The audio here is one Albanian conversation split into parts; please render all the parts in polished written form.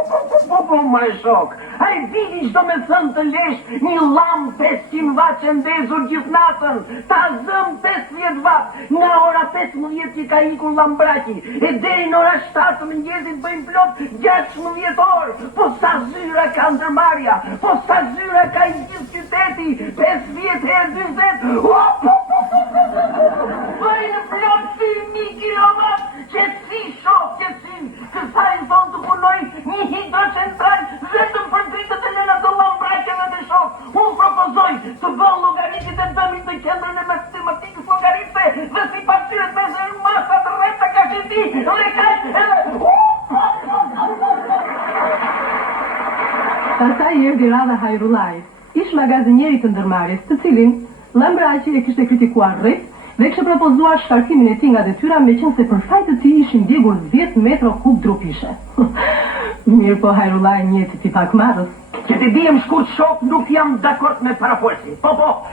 Po, mare shok, a e dini çdo me thënë të lesh një lam 500 watt që ndezur gjithë natën, ta zëm 50 watt, nga ora 15 që ka ikur lambraqi, e deri në ora 7 të mëngjesit bëjmë plot 16 orë, po sa zyra ka ndërmarrja, po sa zyra ka i gjithë qyteti, 50 herë 20, bëjnë plot 2.000 kilowatt, qetësi shok, qetësi, kësaj në thonë të punoj një hidrocentral vetëm për dritët e nëna të lambraqeve të shok. Unë propozoj të bëllë logaritit e dëmit të qendrën e matematikës logaritme dhe si pasyret me zërë masat rreta ka qëti, lekaj edhe... Pastaj erdhi Radha Hajrullaj, ish magazinieri të ndërmarrjes, të cilin Lambraqi e kishte kritikuar rreth dhe kishte propozuar shkarkimin e tij nga detyra meqense për fat të tij ishin ndjegur 10 metro kub drupishe. Mirë po Hajrullaj njëti ti pak marrës. Që të dijem shkurt shok, nuk jam dakord me parafolsin. Po,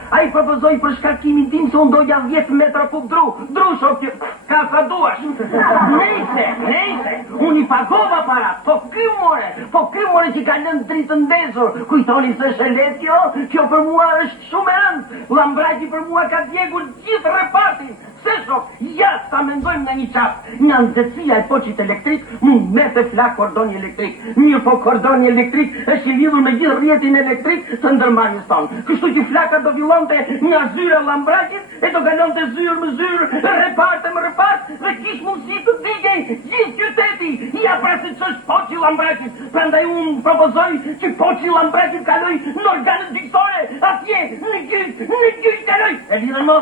a i propozoj për shkarkimin tim se unë doja 10 metra kub dru shok që ka sa duash. Nejse, unë i pagova para, po ky more që ka lënë dritë ndezur, kujtoni se është e lehtë kjo për mua është shumë e rëndë. Lambraqi për mua ka djegur gjithë repartin. Se shok, ja sa mendojmë në një qaf, nga nxehtësia e poçit elektrik, mund mete flak kordoni elektrik. Mirë po kordoni elektrik është i lidhur me gjithë rrjetin elektrik të ndërmarrjes tonë. Kështu që flaka do fillonte nga zyra lambraqit e do kalonte zyrë më zyrë, repart më repart dhe kish mundësi të digej gjithë qyteti. Ja pra se ç'është poçi lambraqit. Prandaj unë propozoj që poçi lambraqit kaloj në organet diktore, atje në gjyq kaloj. E lidhen më,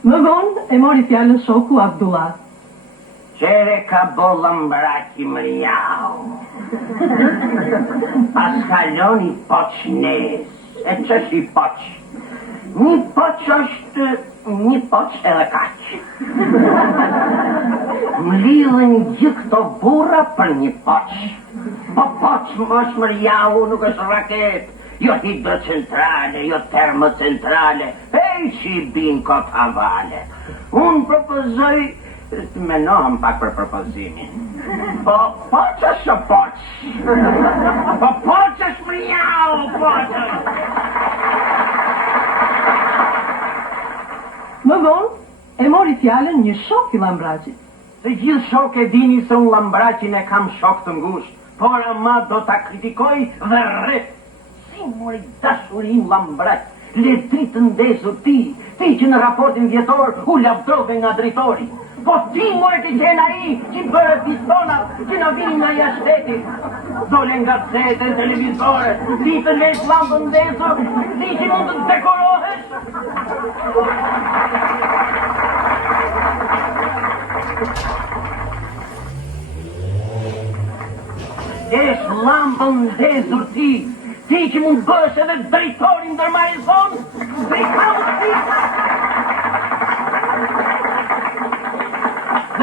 Më vonë e mori fjalën shoku Abdullah. Qere ka bo lambraqi më jau. Pas kaloni poq nes. E qësh i poq? Një poq është një poq edhe kaq. Më lidhen gjithë këto burra për një poq. Po poq më është më jau, nuk është raket. Jo hidrocentrale, jo termocentrale, që i bin kot havale. Unë propozoj, menohem pak për propozimin. Po poq është poq. Po poq është më jau, poq është. Më vonë e mori fjalën një shok i Lambraqit. Se gjithë shok e dini se unë Lambraqin e kam shok të ngusht, por ama do ta kritikoj dhe rreth. Si mori dashurin Lambraq, le dritë ndezur ti që në raportin vjetor u lavdrove nga drejtori. Po ti more të gjena i që bërë pistonat që në vini nga jashtetit. Dole nga gazete, televizore, ti të lesh lampën ndezur, ti që mund të dekorohesh. Esh lampën ndezur ti që mund bësh edhe drejtorin ndërmarrjes tonë, dhe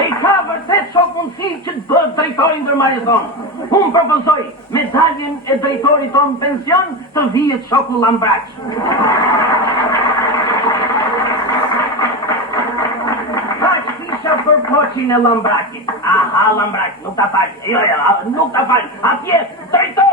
i ka vërtet shok mundësi që të bësh drejtorin ndërmarrjes tonë. Unë propozoj medaljen e drejtorit tonë pension të vihet shoku Lambraq. Kaq kisha për poçin e Lambraqit. Aha, Lambraq, nuk ta fal. Jo, nuk ta fal. Atje, drejtor!